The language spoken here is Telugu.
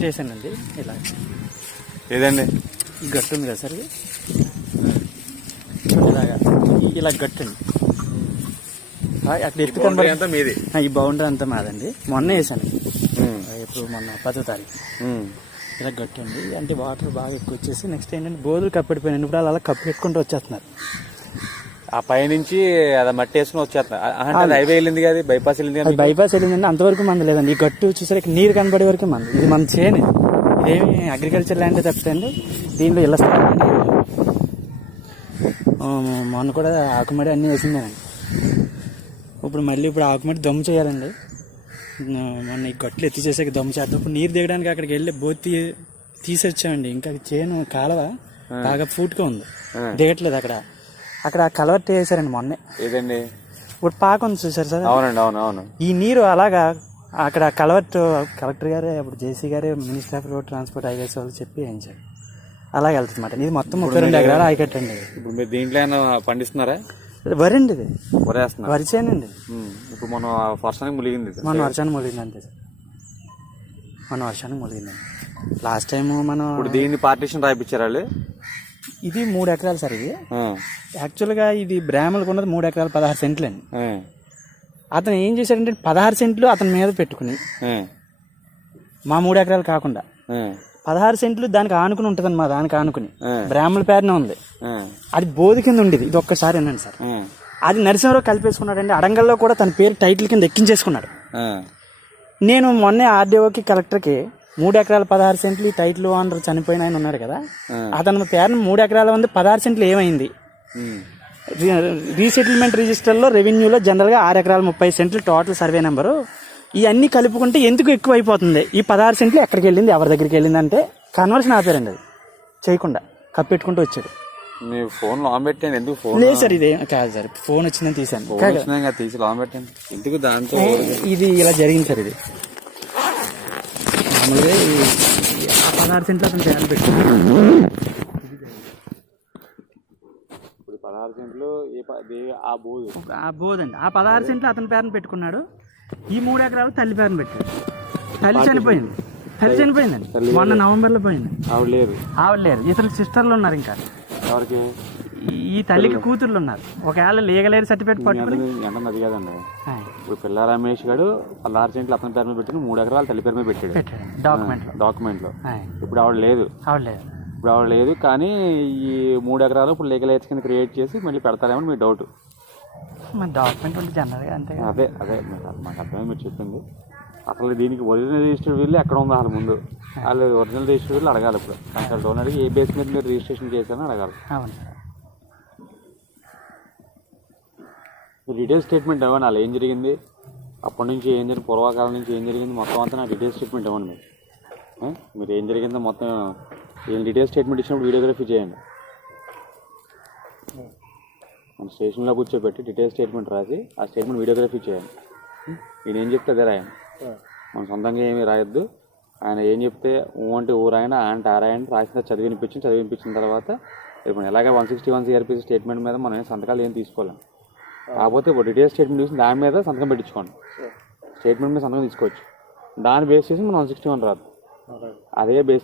సిమెంట్ వేసానండి. ఇలా ఏదండి ఈ గట్టు ఉంది కదా సార్, ఇలాగా ఇలా గట్టండి. అక్కడ ఎత్తు అంతా మీది, ఈ బౌండరీ అంతా మాదండి. మొన్న వేసాను, ఇప్పుడు మొన్న 10వ తారీఖు. ఇలా గట్టండి. అంటే వాటర్ బాగా ఎక్కువ వచ్చేసి నెక్స్ట్ ఏంటంటే బోధులు కప్పెడిపోయినాయి. ఇప్పుడు అలా కప్పు పెట్టుకుంటూ వచ్చేస్తున్నారు. ఆ పైనుంచి అది మట్టి వేసుకుని వచ్చేస్తున్నారు. హైవే వెళ్ళింది కదా, బైపాస్ వెళ్ళింది కదా. బైపాస్ వెళ్ళిందండి, అంతవరకు మంది లేదండి. ఈ గట్టు చూసరికి నీరు కనబడే వరకే మంది. ఇది మన చేను, ఇదేమి అగ్రికల్చర్ ల్యాండ్ తప్పితండి. దీనిలో ఇళ్ళ స్థలం మొన్న కూడా ఆకుమడి అన్నీ వేసిందేనండి. ఇప్పుడు ఆకుమడి దమ్ము చేయాలండి. మొన్న ఈ గట్లు ఎత్తి చేసాక దమ్ము చేద్దాం. ఇప్పుడు నీరు దిగడానికి అక్కడికి వెళ్ళి బోతి తీసొచ్చామండి. ఇంకా చేను కాలువ బాగా ఫూట్గా ఉంది, దిగట్లేదు. అక్కడ కలవట్ వేసారండి మొన్నే. ఏదండి ఇప్పుడు పాక ఉంది చూసారు సార్. అవునండి, అవును. ఈ నీరు అలాగా అక్కడ కలెక్టర్ గారే, అప్పుడు జేసీ గారే, minister of road transport highways వాళ్ళు చెప్పి వేయించారు. అలాగే వెళ్తుంది మాట. ఇది మొత్తం 32 ఎకరాలు ఆయకట్టండి. ఇప్పుడు మీరు దీంట్లో ఏమైనా పండిస్తున్నారా? వరి అండి, ఇది వరేస్తున్నారు. వరి చేనండి. ఇప్పుడు మనం వర్షానికి ములిగింది, మన వర్షానికి ములిగింది అంతే సార్. మన వర్షానికి ములిగిందండి లాస్ట్ టైం మనం. ఇప్పుడు దీన్ని పార్టీషన్ రాయిపించారు వాళ్ళు. ఇది 3 ఎకరాలు సార్. ఇది యాక్చువల్గా ఇది బ్రాహ్మణులకు ఉన్నది 3 ఎకరాలు 16 సెంట్లు అండి. అతను ఏం చేశాడంటే 16 సెంట్లు అతని మీద పెట్టుకుని, మా 3 ఎకరాలు కాకుండా 16 సెంట్లు దానికి ఆనుకుని ఉంటుందండి. మా దానికి ఆనుకుని బ్రాహ్మణుల పేరునే ఉంది. అది బోధి కింద ఉండేది. ఇది ఒక్కసారి వినండి సార్. అది నరసింహరావు కలిపేసుకున్నాడండి. అడంగల్లో కూడా తన పేరు టైటిల్ కింద ఎక్కించేసుకున్నాడు. నేను మొన్నే ఆర్డీఓకి, కలెక్టర్కి 3 ఎకరాల 16 సెంట్లు ఈ టైటిల్ ఓనర్ చనిపోయిన ఆయన ఉన్నాడు కదా, అతని పేరున 3 ఎకరాల ఉంది 16 సెంట్లు ఏమైంది? రీసెటిల్మెంట్ రిజిస్టర్లో రెవెన్యూలో జనరల్గా 6 ఎకరాల 30 సెంట్లు టోటల్ సర్వే నెంబరు. ఇవన్నీ కలుపుకుంటే ఎందుకు ఎక్కువ అయిపోతుంది? ఈ 16 సెంట్లు ఎక్కడికి వెళ్ళింది, ఎవరి దగ్గరికి వెళ్ళింది అంటే కన్వర్షన్ ఆపారండి. అది చేయకుండా కప్పెట్టుకుంటూ వచ్చాడు. మీ ఫోన్ లాంగ్ పెట్టండి. ఎందుకు ఫోన్? లేదు సార్, ఇదే కాదు సార్. ఫోన్ వచ్చిందని తీసాను. తీసి లాంగ్ పెట్టండి. ఎందుకు దాంతో ఇది ఇలా జరిగింది సార్. ఇది మామూలుగా 16 సెంట్లు అతను చేయాలి పెట్టి 16 సెంట్లు ఆ బోధండి. ఆ 16 సెంట్లు అతని పేరుని పెట్టుకున్నాడు. ఈ 3 ఎకరాలు తల్లి పేరుని పెట్టాడు. తల్లి చనిపోయిందండి. మొన్న నవంబర్లో పోయింది. ఆవిడ లేరు. ఇతరులు సిస్టర్లు ఉన్నారు. ఇంకా ఈ తల్లికి కూతుర్లు ఉన్నారు. ఒకవేళ లీగల్ సర్టిఫికేట్ పట్టుకుని అది కాదండి. ఇప్పుడు పిల్ల రమేష్ గారు 16 సెంట్లు అతని పేరు మీద పెట్టిన 3 ఎకరాలు తల్లి పేరు మీద పెట్టాడు డాక్యుమెంట్ లో. ఇప్పుడు ఆవిడ లేదు. కానీ ఈ 3 ఎకరాలు ఇప్పుడు లీగల్ ఎయిడ్స్ కింద క్రియేట్ చేసి మళ్ళీ పెడతారేమో మీ డౌట్. మన డాక్యుమెంట్ ఉంటే జనరల్గా అంతే. అదే మాకు అర్థమైంది మీరు చెప్పింది. అసలు దీనికి ఒరిజినల్ రిజిస్టర్డ్ వీళ్ళు ఎక్కడ ఉందో అసలు ముందు వాళ్ళు ఒరిజినల్ రిజిస్టర్డ్ వీళ్ళు అడగాలి. ఇప్పుడు కన్సల్ట్ ఓనర్ అడిగి ఏ బేస్ మీద మీరు రిజిస్ట్రేషన్ చేశారని అడగాలి. డీటెయిల్ స్టేట్మెంట్ ఇవ్వండి. అలా ఏం జరిగింది, అప్పటి నుంచి ఏం జరిగింది, పూర్వకాలం నుంచి ఏం జరిగింది మొత్తం అంతా నాకు డీటెయిల్ స్టేట్మెంట్ ఇవ్వండి. మీరు ఏం జరిగిందో మొత్తం ఏం డీటెయిల్ స్టేట్మెంట్ ఇచ్చినప్పుడు వీడియోగ్రఫీ చేయండి. మన స్టేషన్లో కూర్చోబెట్టి డీటెయిల్ స్టేట్మెంట్ రాసి ఆ స్టేట్మెంట్ వీడియోగ్రఫీ చేయండి. ఈయన ఏం చెప్తే అదే రాయండి. మనం సొంతంగా ఏమీ రాయొద్దు. ఆయన ఏం చెప్తే అంటే ఊరాయన అంటే ఆరాయన రాసిన చదివినిపించిన తర్వాత ఇప్పుడు ఎలాగే 161 CRPC స్టేట్మెంట్ మీద మనం సంతకాలు ఏం తీసుకోలేం. కాకపోతే ఇప్పుడు డీటెయిల్ స్టేట్మెంట్ చూసి దాని మీద సంతకం పెట్టించుకోండి. స్టేట్మెంట్ మీద సంతకం తీసుకోవచ్చు. దాన్ని బేస్ చేసి మనం 161 రాదు. అదే బేస్